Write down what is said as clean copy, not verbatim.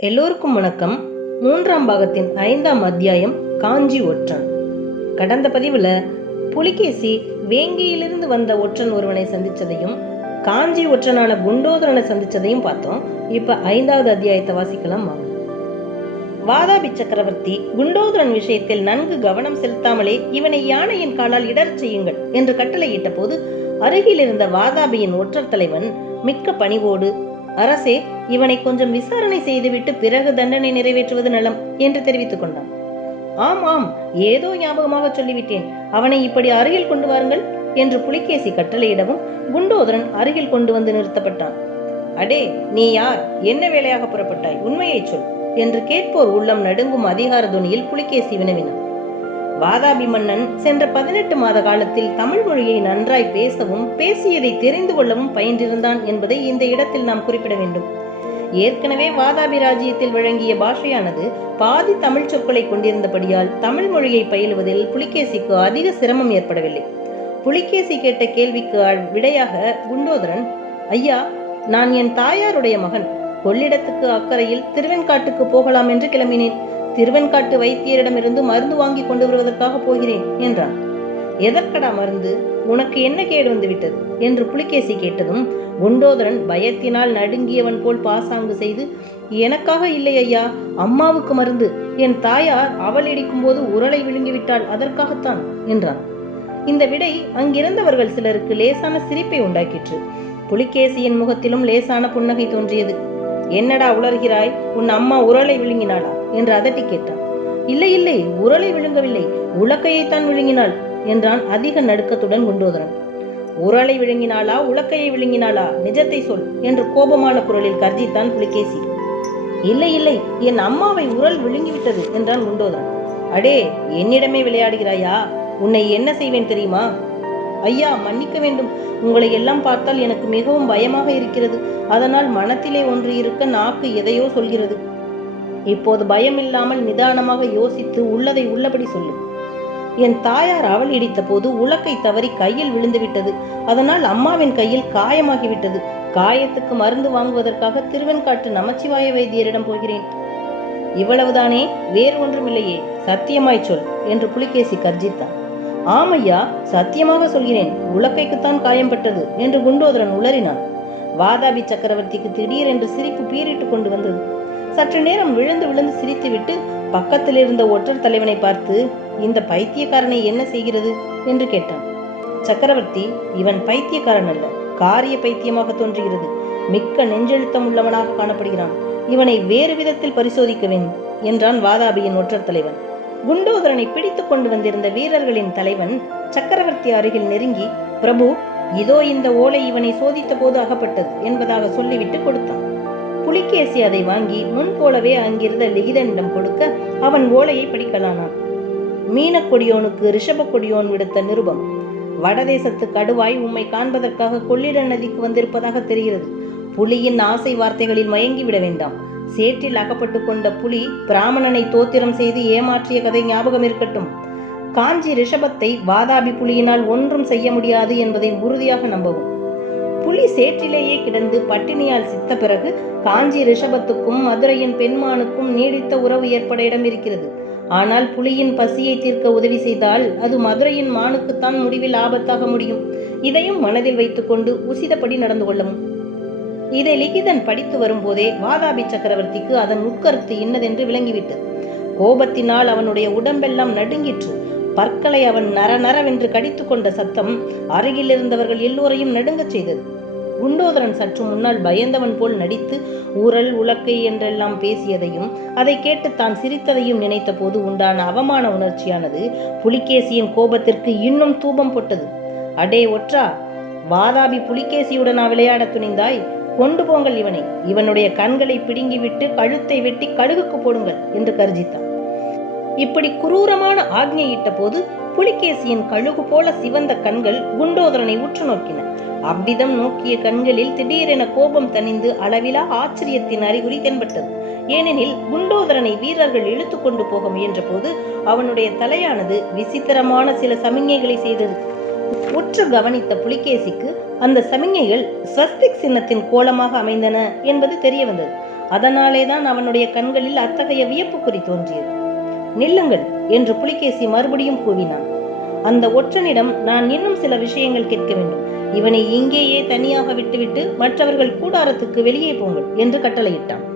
எல்லோருக்கும் வணக்கம். 3ஆம் பாகத்தின் 5ஆம் அத்தியாயம் காஞ்சி ஒற்றன். கடந்த பதிவில் புலிகேசி வேங்கியிலிருந்து வந்த ஒற்றன் ஒருவனை சந்தித்ததையும் காஞ்சி ஒற்றனான குண்டோதரனை சந்தித்ததையும் பார்த்தோம். இப்போ 5வது அத்தியாயத்தை வாசிக்கலாம் வாங்க. வாதாபி சக்கரவர்த்தி குண்டோதரன் விஷயத்தில் நன்கு கவனம் செலுத்தாமலே இவனை யானையின் காலால் இடர் செய்யுங்கள் என்று கட்டளையிட்ட போது அருகில் இருந்த வாதாபியின் ஒற்றர் தலைவன் மிக்க பணிவோடு, அரசே, இவனை கொஞ்சம் விசாரணை செய்துவிட்டு பிறகு தண்டனை நிறைவேற்றுவது நலம் என்று தெரிவித்துக் கொண்டான். ஆம் ஆம், ஏதோ ஞாபகமாக சொல்லிவிட்டேன், அவனை இப்படி அருகில் கொண்டு வாருங்கள் என்று புலிகேசி கட்டளையிடவும் குண்டோதரன் அருகில் கொண்டு வந்து நிறுத்தப்பட்டான். அடே, நீ யார்? என்ன வேலையாக புறப்பட்டாய்? உண்மையை சொல் என்று கேட்போர் உள்ளம் நடுங்கும் அதிகார துணியில் புலிகேசி வினவினான். வாதாபி மன்னன் சென்ற 18 மாத காலத்தில் தமிழ் மொழியை நன்றாய் பேசவும் பேசியதை தெரிந்து கொள்ளவும் பயின்றிருந்தான் என்பதை இந்த இடத்தில் நாம் குறிப்பிட வேண்டும். ஏற்கனவே வாதாபி ராஜ்யத்தில் வழங்கிய பாஷையானது பாதி தமிழ் சொற்களை கொண்டிருந்தபடியால் தமிழ் மொழியை பயிலுவதில் புலிகேசிக்கு அதிக சிரமம் ஏற்படவில்லை. புலிகேசி கேட்ட கேள்விக்கு விடையாக குண்டோதரன், ஐயா, நான் என் தாயாருடைய மகன். கொள்ளிடத்துக்கு அக்கறையில் திருவெண்காட்டுக்கு போகலாம் என்று கிளம்பினேன். திருவெண்காட்டு வைத்தியரிடமிருந்து மருந்து வாங்கி கொண்டு வருவதற்காக போகிறேன் என்றான். எதற்கடா மருந்து? உனக்கு என்ன கேடு வந்து விட்டது என்று புலிகேசி கேட்டதும் குண்டோதரன் பயத்தினால் நடுங்கியவன் போல் பாசாங்கு செய்து, எனக்காக இல்லை ஐயா, அம்மாவுக்கு மருந்து. என் தாயார் அவள் இடிக்கும் போது உரலை விழுங்கிவிட்டாள், அதற்காகத்தான் என்றான். இந்த விடை அங்கிருந்தவர்கள் சிலருக்கு லேசான சிரிப்பை உண்டாக்கிற்று. புலிகேசியின் முகத்திலும் லேசான புன்னகை தோன்றியது. என்னடா உளர்கிறாய்? உன் அம்மா உரலை விழுங்கினாளா என்று அதட்டி கேட்டான். இல்லை இல்லை, உரலை விழுங்கவில்லை, உலக்கையைத்தான் விழுங்கினாள் என்றான் அதிக நடுக்கத்துடன் குண்டோதரன். உரலை விழுங்கினாளா, உலக்கையை விழுங்கினாளா? நிஜத்தை சொல் என்று கோபமான குரலில் கர்ஜித்தான் புலிகேசி. இல்லை இல்லை, என் அம்மாவை உரல் விழுங்கிவிட்டது என்றான் குண்டோதரன். அடே, என்னிடமே விளையாடுகிறாயா? உன்னை என்ன செய்வேன் தெரியுமா? ஐயா, மன்னிக்க வேண்டும், உங்களை எல்லாம் பார்த்தால் எனக்கு மிகவும் பயமாக இருக்கிறது. அதனால் மனத்திலே ஒன்று இருக்க நாக்கு எதையோ சொல்கிறது. இப்போது பயம் இல்லாமல் நிதானமாக யோசித்து உள்ளதை உள்ளபடி சொல்லு. என் தாயார் அவள் இடித்த போது உலக்கை தவறி கையில் விழுந்து விட்டது. அதனால் அம்மாவின் கையில் காயமாகிவிட்டது. காயத்துக்கு மருந்து வாங்குவதற்காக திருவெண்காட்டு நமச்சிவாய வைத்தியரிடம் போகிறேன். இவ்வளவுதானே? வேறு ஒன்றுமில்லையே? சத்தியமாய் சொல் என்று புலிகேசி கர்ஜித்தான். ஆமையா, சத்தியமாக சொல்கிறேன், உலக்கைக்குத்தான் காயம்பட்டது என்று குண்டோதரன் உளறினான். வாதாபி சக்கரவர்த்திக்கு திடீரென்று சிரிப்பு பீறிட்டு கொண்டு வந்தது. சற்று நேரம் விழுந்து விழுந்து சிரித்துவிட்டு பக்கத்தில் இருந்த ஒற்றர் தலைவனை பார்த்து, இந்த பைத்தியக்காரனை என்ன செய்கிறது என்று கேட்டான். சக்கரவர்த்தி, இவன் பைத்தியக்காரன் அல்ல, காரிய பைத்தியமாக தோன்றுகிறது. மிக்க நெஞ்செழுத்தம் உள்ளவனாக காணப்படுகிறான். இவனை வேறு விதத்தில் பரிசோதிக்க வேண்டும் என்றான் வாதாபியின் ஒற்றர் தலைவன். குண்டோதரனை பிடித்து கொண்டு வந்திருந்த வீரர்களின் தலைவன் சக்கரவர்த்தி அருகில் நெருங்கி, பிரபு, இதோ இந்த ஓலை இவனை சோதித்த போது அகப்பட்டது என்பதாக சொல்லிவிட்டு கொடுத்தான். புலிகேசி அதை வாங்கி முன்போலவே அங்கிருந்த லிகிதனிடம் கொடுக்க அவன் ஓலையை படிக்கலானான். மீனக்கொடியோனுக்கு ரிஷப கொடியோன் விடுத்த நிருபம். வடதேசத்து கடுவாய் உம்மை காண்பதற்காக கொள்ளிட நதிக்கு வந்திருப்பதாக தெரிகிறது. புலியின் ஆசை வார்த்தைகளில் மயங்கிவிட வேண்டாம். சேற்றில் அகப்பட்டு கொண்ட புலி பிராமணனை தோத்திரம் செய்து ஏமாற்றிய கதை ஞாபகம் இருக்கட்டும். காஞ்சி ரிஷபத்தை வாதாபி புலியினால் ஒன்றும் செய்ய முடியாது என்பதை உறுதியாக நம்பவும். புலி சேற்றிலேயே கிடந்து பட்டினியால் சித்த பிறகு காஞ்சி ரிஷபத்துக்கும் மதுரையின் பெண்மானுக்கும் நீடித்த உறவு ஏற்பட இடம் இருக்கிறது. ஆனால் புலியின் பசியை தீர்க்க உதவி செய்தால் அது மதுரையின் மானுக்குத்தான் முடிவில் ஆபத்தாக முடியும். இதையும் மனதில் வைத்துக்கொண்டு உசிதப்படி நடந்து கொள்ளவும். இதை லிகிதன் படித்து வரும்போதே வாதாபி சக்கரவர்த்திக்கு அதன் உட்கருத்து இன்னதென்று விளங்கிவிட்டது. கோபத்தினால் அவனுடைய உடம்பெல்லாம் நடுங்கிற்று. பற்களை அவன் நரநரவென்று கடித்து கொண்ட சத்தம் அருகில் இருந்தவர்கள் எல்லோரையும் நடுங்கச் செய்தது. குண்டோதரன் சற்று முன்னால் பயந்தவன் போல் நடித்து ஊரல் உலக்கை என்றெல்லாம் பேசியதையும் அதை கேட்டு தான் சிரித்ததையும் நினைத்த போது உண்டான அவமான உணர்ச்சியானது புலிகேசியின் கோபத்திற்கு இன்னும் தூபம் போட்டது. அடே ஒற்றா, வாதாபி புலிகேசியுடனா விளையாட துணிந்தாய்? கொண்டு போங்கள் இவனை. இவனுடைய கண்களை பிடுங்கிவிட்டு கழுத்தை வெட்டி கடுகுக்கு போடுங்கள் என்று கர்ஜித்தான். இப்படி குரூரமான ஆக்ஞையிட்ட போது புலிகேசியின் கழுகு போல சிவந்த கண்கள் குண்டோதரனை உற்று நோக்கின. அவ்விதம் நோக்கிய கண்களில் திடீரென கோபம் தணிந்து அளவிலா ஆச்சரியத்தின் அறிகுறி தென்பட்டது. ஏனெனில் குண்டோதரனை வீரர்கள் இழுத்து கொண்டு போக முயன்ற போது அவனுடைய தலையானது விசித்திரமான சில சமிஞ்ஞைகளை செய்தது. உற்று கவனித்த புலிகேசிக்கு அந்த சமிஞ்ஞைகள் ஸ்வஸ்திக் சின்னத்தின் கோலமாக அமைந்தன என்பது தெரிய வந்தது. அதனாலேதான் அவனுடைய கண்களில் அத்தகைய வியப்புக்குறி தோன்றியது. நில்லுங்கள் என்று புலிகேசி மறுபடியும் கூவினான். அந்த ஒற்றனிடம் நான் இன்னும் சில விஷயங்கள் கேட்க வேண்டும். இவனை இங்கேயே தனியாக விட்டுவிட்டு மற்றவர்கள் கூடாரத்துக்கு வெளியே போங்கள் என்று கட்டளையிட்டான்.